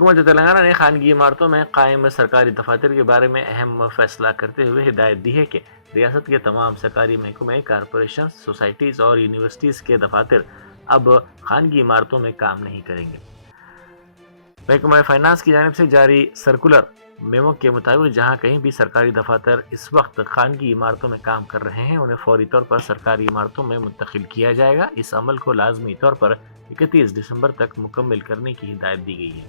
حکومت تلنگانہ نے خانگی عمارتوں میں قائم سرکاری دفاتر کے بارے میں اہم فیصلہ کرتے ہوئے ہدایت دی ہے کہ ریاست کے تمام سرکاری محکمے، کارپوریشن، سوسائٹیز اور یونیورسٹیز کے دفاتر اب خانگی عمارتوں میں کام نہیں کریں گے۔ محکمہ فائنانس کی جانب سے جاری سرکولر میمو کے مطابق جہاں کہیں بھی سرکاری دفاتر اس وقت خانگی عمارتوں میں کام کر رہے ہیں انہیں فوری طور پر سرکاری عمارتوں میں منتقل کیا جائے گا۔ اس عمل کو لازمی طور پر 31 دسمبر تک مکمل کرنے کی ہدایت دی گئی ہے۔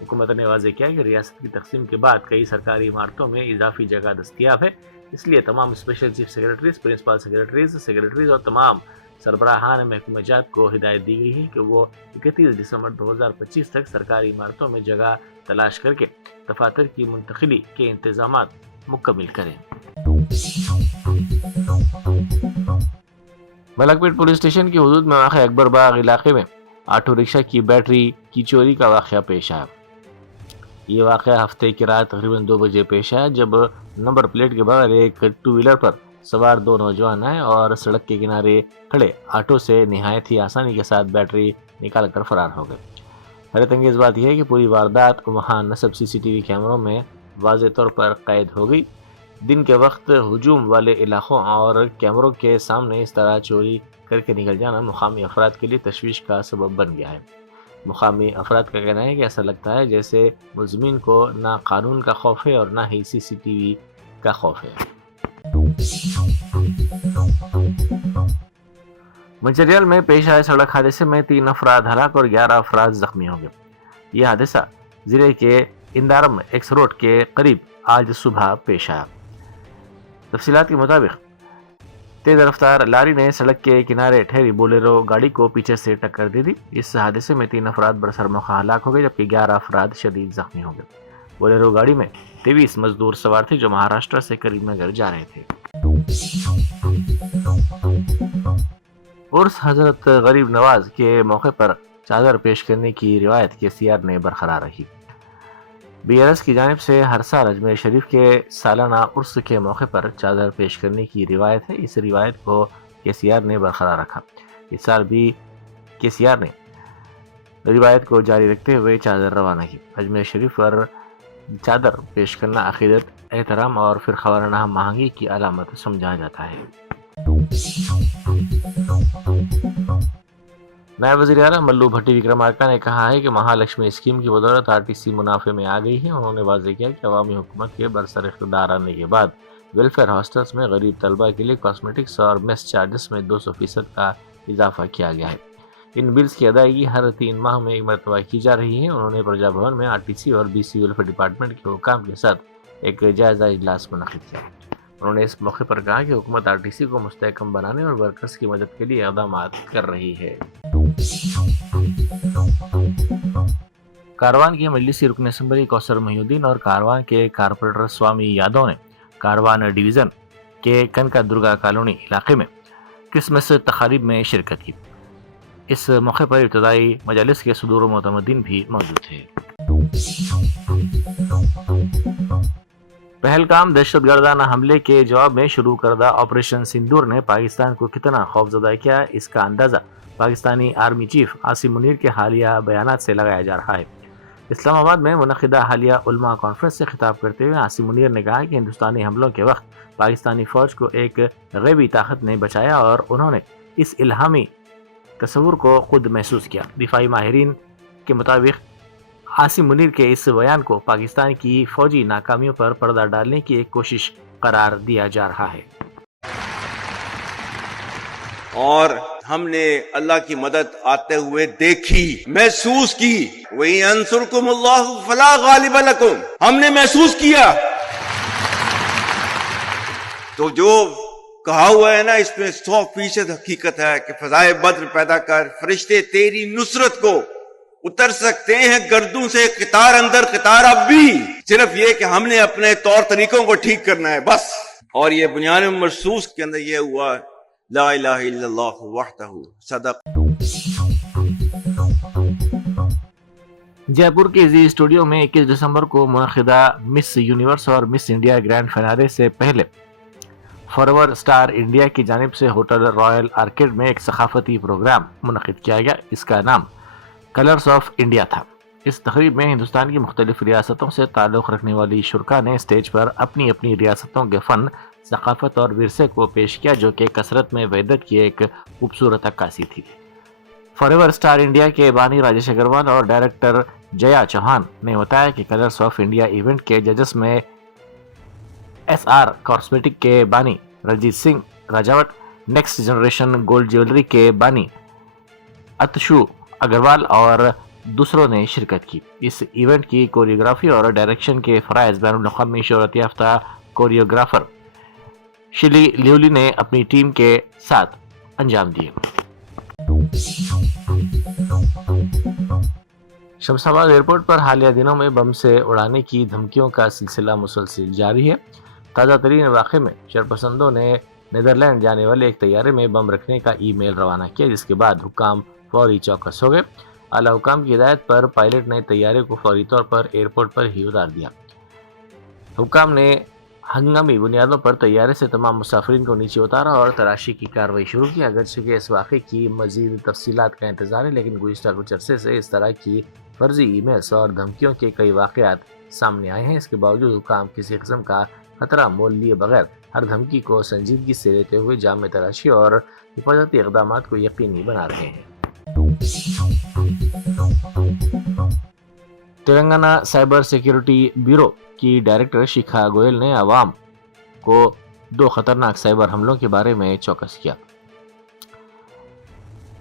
حکومت نے واضح کیا کہ ریاست کی تقسیم کے بعد کئی سرکاری عمارتوں میں اضافی جگہ دستیاب ہے، اس لیے تمام special chief secretaries, principal secretaries اور تمام سربراہان محکمہ جات کو ہدایت دی گئی ہے کہ وہ 31 دسمبر 2025 تک سرکاری عمارتوں میں جگہ تلاش کر کے دفاتر کی منتقلی کے انتظامات مکمل کریں۔ ملک پیٹ پولیس اسٹیشن کی حدود میں واقع اکبر باغ علاقے میں آٹو رکشہ کی بیٹری کی چوری کا واقعہ پیش آیا۔ یہ واقعہ ہفتے کی رات تقریباً 2 بجے پیش آیا جب نمبر پلیٹ کے بغیر ایک 2 ویلر پر سوار 2 نوجوان آئے اور سڑک کے کنارے کھڑے آٹو سے نہایت ہی آسانی کے ساتھ بیٹری نکال کر فرار ہو گئے۔ حیرت انگیز بات یہ ہے کہ پوری واردات وہاں نصب CCTV کیمروں میں واضح طور پر قید ہو گئی۔ دن کے وقت ہجوم والے علاقوں اور کیمروں کے سامنے اس طرح چوری کر کے نکل جانا مقامی افراد کے لیے تشویش کا سبب بن گیا ہے۔ مقامی افراد کا کہنا ہے کہ ایسا لگتا ہے جیسے ملزمین کو نہ قانون کا خوف ہے اور نہ ہی CCTV کا خوف ہے۔ منچریال میں پیش آئے سڑک حادثے میں 3 افراد ہلاک اور 11 افراد زخمی ہو گئے۔ یہ حادثہ ضلع کے اندارم ایکس روڈ کے قریب آج صبح پیش آیا۔ تفصیلات کے مطابق تیز رفتار لاری نے سڑک کے کنارے ٹھہری بولیرو گاڑی کو پیچھے سے ٹکر دے دی۔ اس حادثے میں 3 افراد برسر موقع ہلاک ہو گئے جبکہ 11 افراد شدید زخمی ہو گئے۔ بولیرو گاڑی میں 23 مزدور سوار تھے جو مہاراشٹر سے کریم نگر جا رہے تھے۔ عرس حضرت غریب نواز کے موقع پر چادر پیش کرنے کی روایت KCR نے برقرار رکھی۔ BRS کی جانب سے ہر سال اجمیر شریف کے سالانہ عرس کے موقع پر چادر پیش کرنے کی روایت ہے۔ اس روایت کو KCR نے برقرار رکھا۔ اس سال بھی KCR نے روایت کو جاری رکھتے ہوئے چادر روانہ کی۔ اجمیر شریف پر چادر پیش کرنا عقیدت، احترام اور فرقہ وارانہ ہم آہنگی کی علامت سمجھا جاتا ہے۔ نائب وزیر اعلیٰ ملو بھٹی وکرمارکا نے کہا ہے کہ مہالکشمی اسکیم کی بدولت RTC منافع میں آ گئی ہے۔ انہوں نے واضح کیا کہ عوامی حکومت کے برسر اقتدار آنے کے بعد ویلفیئر ہاسٹلز میں غریب طلبہ کے لیے کاسمیٹکس اور میس چارجز میں 200% کا اضافہ کیا گیا ہے۔ ان بلز کی ادائیگی ہر 3 ماہ میں ایک مرتبہ کی جا رہی ہے۔ انہوں نے پرجا بھون میں RTC اور BC ویلفیئر ڈپارٹمنٹ کے حکام کے ساتھ ایک جائزہ اجلاس منعقد کیا۔ انہوں نے اس موقع پر کہا کہ حکومت RTC کو مستحکم بنانے اور ورکرز کی مدد کے لیے اقدامات کر رہی ہے۔ کاروان کے مجلسی رکن اسمبلی کوثر محی الدین اور کاروان کے کارپوریٹر سوامی یادو نے کاروان ڈویژن کے کنکا درگا کالونی علاقے میں کرسمس تقاریب میں شرکت کی۔ اس موقع پر ابتدائی مجالس کے صدور و معتمدین بھی موجود تھے۔ پہلگام دہشت گردانہ حملے کے جواب میں شروع کردہ آپریشن سندور نے پاکستان کو کتنا خوفزدہ کیا، اس کا اندازہ پاکستانی آرمی چیف عاصم منیر کے حالیہ بیانات سے لگایا جا رہا ہے۔ اسلام آباد میں منعقدہ حالیہ علماء کانفرنس سے خطاب کرتے ہوئے عاصم منیر نے کہا کہ ہندوستانی حملوں کے وقت پاکستانی فوج کو ایک غیبی طاقت نے بچایا اور انہوں نے اس الہامی تصور کو خود محسوس کیا۔ دفاعی ماہرین کے مطابق عاصم منیر کے اس بیان کو پاکستان کی فوجی ناکامیوں پر پردہ ڈالنے کی ایک کوشش قرار دیا جا رہا ہے۔ اور ہم نے اللہ کی مدد آتے ہوئے دیکھی، محسوس کی۔ وَإِن يَنصُرْكُمُ اللَّهُ فَلَا غَالِبَ لَكُمْ، ہم نے محسوس کیا۔ تو جو کہا ہوا ہے نا، اس میں 100% حقیقت ہے کہ فضائے بدر پیدا کر، فرشتے تیری نصرت کو اتر سکتے ہیں گردوں سے قطار اندر قطار اب بھی، صرف یہ کہ ہم نے اپنے طور طریقوں کو ٹھیک کرنا ہے بس۔ اور یہ بنیاد مرصوص کے اندر یہ ہوا، لا الہ الا اللہ وحدہ صدق۔ جے پور کے زی اسٹوڈیو میں 21 دسمبر کو منعقدہ مس یونیورس اور مس انڈیا گرینڈ فنالے سے پہلے فارور سٹار انڈیا کی جانب سے ہوٹل رائل آرکیڈ میں ایک ثقافتی پروگرام منعقد کیا گیا۔ اس کا نام کلرز آف انڈیا تھا۔ اس تقریب میں ہندوستان کی مختلف ریاستوں سے تعلق رکھنے والی شرکا نے اسٹیج پر اپنی اپنی ریاستوں کے فن، ثقافت اور ورثے کو پیش کیا، جو کہ کثرت میں وحدت کی ایک خوبصورت عکاسی تھی۔ فار ایور اسٹار انڈیا کے بانی راجیش اگروال اور ڈائریکٹر جیا چوہان نے بتایا کہ کلرز آف انڈیا ایونٹ کے ججز میں ایس آر کاسمیٹک کے بانی Ranjit Singh Rajawat, next generation gold jewellery کے بانی اتشو اگروال اور دوسروں نے شرکت کی۔ اس ایونٹ کی کوریوگرافی اور ڈائریکشن کے فرائض بین الاقوامی شہرت یافتہ کوریوگرافر شیلی لیولی نے اپنی ٹیم کے ساتھ انجام دیے۔ شمس آباد ایئرپورٹ پر حالیہ دنوں میں بم سے اڑانے کی دھمکیوں کا سلسلہ مسلسل جاری ہے۔ تازہ ترین واقعے میں شرپسندوں نے نیدرلینڈ جانے والے ایک طیارے میں بم رکھنے کا ای میل روانہ کیا، جس کے بعد حکام فوری چوکس ہو گئے۔ اعلیٰ حکام کی ہدایت پر پائلٹ نے طیارے کو فوری طور پر ایئرپورٹ پر ہی اتار دیا۔ حکام نے ہنگامی بنیادوں پر طیارے سے تمام مسافرین کو نیچے اتارا اور تلاشی کی کارروائی شروع کی۔ اگرچہ کہ اس واقعے کی مزید تفصیلات کا انتظار ہے، لیکن گزشتہ کچھ عرصے سے اس طرح کی فرضی ای میلز اور دھمکیوں کے کئی واقعات سامنے آئے ہیں۔ اس کے باوجود حکام کسی قسم کا خطرہ مول لیے بغیر ہر دھمکی کو سنجیدگی سے لیتے ہوئے جامع تلاشی اور حفاظتی اقدامات کو یقینی بنا رہے ہیں۔ تلنگانہ سائبر سیکیورٹی بیورو کی ڈائریکٹر شیکھا گوئل نے عوام کو 2 خطرناک سائبر حملوں کے بارے میں چوکس کیا۔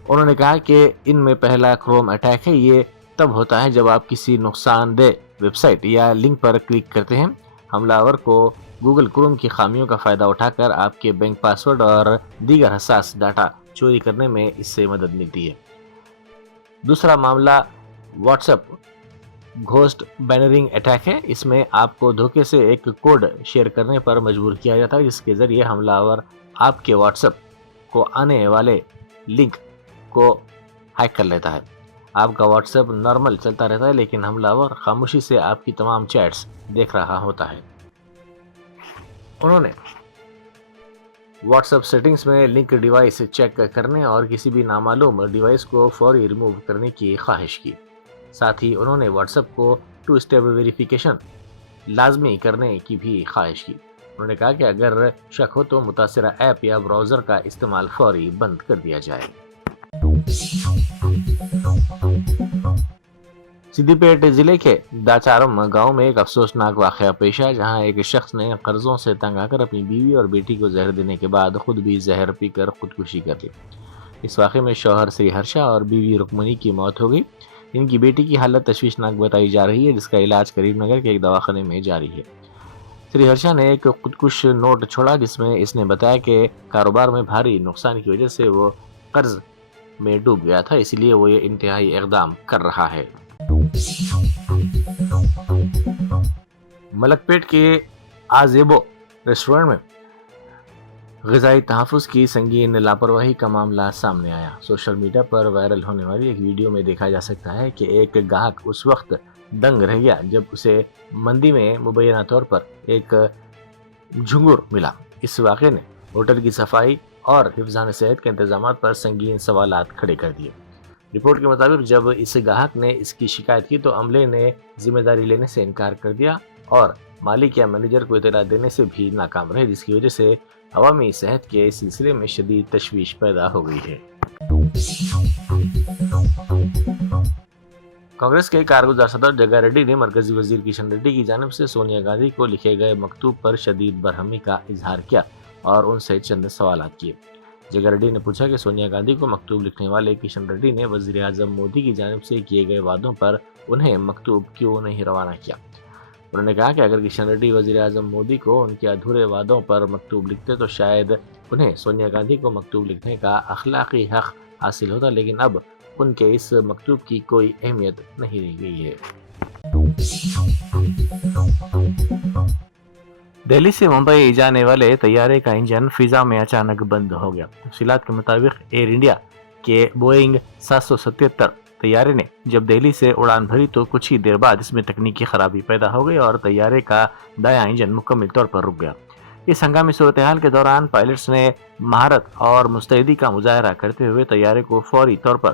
انہوں نے کہا کہ ان میں پہلا کروم اٹیک ہے۔ یہ تب ہوتا ہے جب آپ کسی نقصان دہ ویب سائٹ یا لنک پر کلک کرتے ہیں۔ حملہ آور کو گوگل کروم کی خامیوں کا فائدہ اٹھا کر آپ کے بینک پاس ورڈ اور دیگر حساس ڈاٹا چوری کرنے میں اس سے مدد ملتی ہے۔ دوسرا معاملہ واٹس ایپ گھوسٹ بینرنگ اٹیک ہے۔ اس میں آپ کو دھوکے سے ایک کوڈ شیئر کرنے پر مجبور کیا جاتا ہے، جس کے ذریعے حملہ آور آپ کے واٹس ایپ کو آنے والے لنک کو ہیک کر لیتا ہے۔ آپ کا واٹس ایپ نارمل چلتا رہتا ہے، لیکن حملہ آور خاموشی سے آپ کی تمام چیٹس دیکھ رہا ہوتا ہے۔ انہوں نے واٹس ایپ سیٹنگز میں لنک ڈیوائس چیک کرنے اور کسی بھی نامعلوم ڈیوائس کو فوری ریموو کرنے کی خواہش کی۔ ساتھ ہی انہوں نے واٹس ایپ کو 2 اسٹیپ ویریفیکیشن لازمی کرنے کی بھی خواہش کی۔ انہوں نے کہا کہ اگر شک ہو تو متاثرہ ایپ یا براؤزر کا استعمال فوری بند کر دیا جائے۔ سدھی پیٹ ضلع کے داچارم گاؤں میں ایک افسوسناک واقعہ پیش آیا، جہاں ایک شخص نے قرضوں سے تنگ آ کر اپنی بیوی اور بیٹی کو زہر دینے کے بعد خود بھی زہر پی کر خودکشی کر لی۔ اس واقعے میں شوہر سری ہرشا اور بیوی رکمنی کی موت ہو گئی۔ ان کی بیٹی کی حالت تشویشناک بتائی جا رہی ہے، جس کا علاج کریم نگر کے ایک دواخانے میں جاری ہے۔ سری ہرشا نے ایک خودکش نوٹ چھوڑا، جس میں اس نے بتایا کہ کاروبار میں بھاری نقصان کی وجہ سے وہ قرض میں ڈوب گیا تھا، اس لیے وہ یہ انتہائی اقدام کر رہا ہے۔ ملک پیٹ کے آزیبو ریسٹورنٹ میں غذائی تحفظ کی سنگین لاپرواہی کا معاملہ سامنے آیا۔ سوشل میڈیا پر وائرل ہونے والی ایک ویڈیو میں دیکھا جا سکتا ہے کہ ایک گاہک اس وقت دنگ رہ گیا جب اسے مندی میں مبینہ طور پر ایک جھنگر ملا۔ اس واقعے نے ہوٹل کی صفائی اور حفظان صحت کے انتظامات پر سنگین سوالات کھڑے کر دیے۔ رپورٹ کے مطابق جب اس گاہک نے اس کی شکایت کی تو عملے نے ذمہ داری لینے سے انکار کر دیا اور مالک یا مینیجر کو اطلاع دینے سے بھی ناکام رہے، جس کی وجہ سے عوامی صحت کے سلسلے میں شدید تشویش پیدا ہو گئی ہے۔ کانگریس کے کارگزار صدر جگا ریڈی نے مرکزی وزیر کشن ریڈی کی جانب سے سونیا گاندھی کو لکھے گئے مکتوب پر شدید برہمی کا اظہار کیا اور ان سے چند سوالات کیے۔ جگا ریڈی نے پوچھا کہ سونیا گاندھی کو مکتوب لکھنے والے کشن ریڈی نے وزیر اعظم مودی کی جانب سے کیے گئے وعدوں پر انہیں مکتوب کیوں نہیں روانہ کیا۔ انہوں نے کہا کہ اگر کشن ریڈی وزیر اعظم مودی کو ان کے ادھورے وعدوں پر مکتوب لکھتے تو شاید انہیں سونیا گاندھی کو مکتوب لکھنے کا اخلاقی حق حاصل ہوتا، لیکن اب ان کے اس مکتوب کی کوئی اہمیت نہیں رہ گئی ہے۔ دہلی سے ممبئی جانے والے طیارے کا انجن فضا میں اچانک بند ہو گیا۔ تفصیلات کے مطابق ایئر انڈیا کے بوئنگ 777 طیارے نے جب دہلی سے اڑان بھری تو کچھ ہی دیر بعد اس میں تکنیکی خرابی پیدا ہو گئی اور طیارے کا دایاں انجن مکمل طور پر رک گیا۔ اس ہنگامی صورتحال کے دوران پائلٹس نے مہارت اور مستعدی کا مظاہرہ کرتے ہوئے طیارے کو فوری طور پر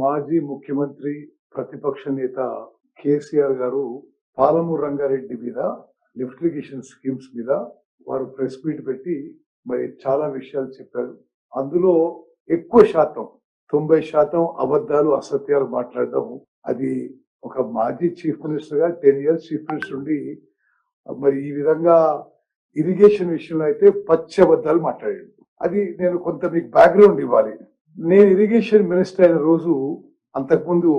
మాజీ ముఖ్యమంత్రి ప్రతిపక్ష నేత కేసీఆర్ గారు పాలమూరు రంగారెడ్డి మీద లిఫ్ట్ ఇరిగేషన్ స్కీమ్స్ మీద వారు ప్రెస్ మీట్ పెట్టి మరి చాలా విషయాలు చెప్పారు. అందులో ఎక్కువ శాతం 90% అబద్ధాలు, అసత్యాలు మాట్లాడడం. అది ఒక మాజీ చీఫ్ మినిస్టర్ గా 10 years చీఫ్ మినిస్టర్ ఉండి మరి ఈ విధంగా ఇరిగేషన్ విషయంలో అయితే పచ్చి అబద్ధాలు మాట్లాడాడు. అది నేను కొంత మీకు బ్యాక్గ్రౌండ్ ఇవ్వాలి. నేను ఇరిగేషన్ మినిస్టర్ అయిన రోజు అంతకుముందు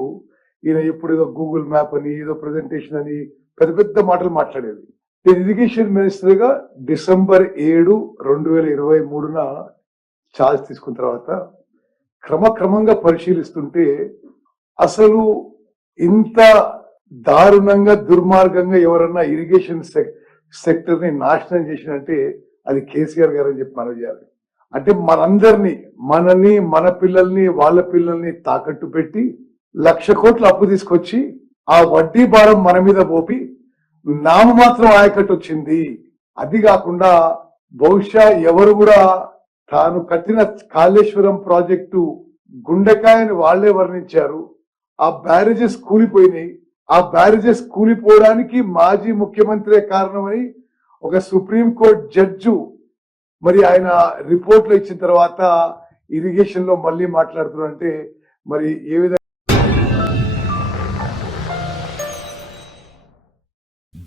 ఈయన ఎప్పుడు ఏదో గూగుల్ మ్యాప్ అని ఏదో ప్రెజెంటేషన్ అని పెద్ద పెద్ద మాటలు మాట్లాడేది. నేను ఇరిగేషన్ మినిస్టర్ గా December 7, 2023 ఛార్జ్ తీసుకున్న తర్వాత క్రమక్రమంగా పరిశీలిస్తుంటే అసలు ఇంత దారుణంగా దుర్మార్గంగా ఎవరన్నా ఇరిగేషన్ సెక్టర్ ని నాశనం చేసినంటే అది కేసీఆర్ గారు అని చెప్పి మనం చేయాలి. అంటే మనందరినీ, మనని, మన పిల్లల్ని, వాళ్ళ పిల్లల్ని తాకట్టు పెట్టి 1,00,000 కోట్లు అప్పు తీసుకొచ్చి ఆ వడ్డీ భారం మన మీద పోపి నామమాత్రం ఆయకట్టు వచ్చింది. అది కాకుండా బహుశా ఎవరు కూడా తాను కట్టిన కాళేశ్వరం ప్రాజెక్టు గుండెకాయని వాళ్లే వర్ణించారు. ఆ బ్యారేజెస్ కూలిపోయినాయి. ఆ బ్యారేజెస్ కూలిపోవడానికి మాజీ ముఖ్యమంత్రి కారణమని ఒక సుప్రీంకోర్టు జడ్జు మరి ఆయన రిపోర్ట్లు ఇచ్చిన తర్వాత ఇరిగేషన్ లో మళ్ళీ మాట్లాడుతున్నారంటే మరి ఏ విధంగా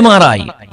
MRI,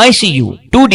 ICU, 2D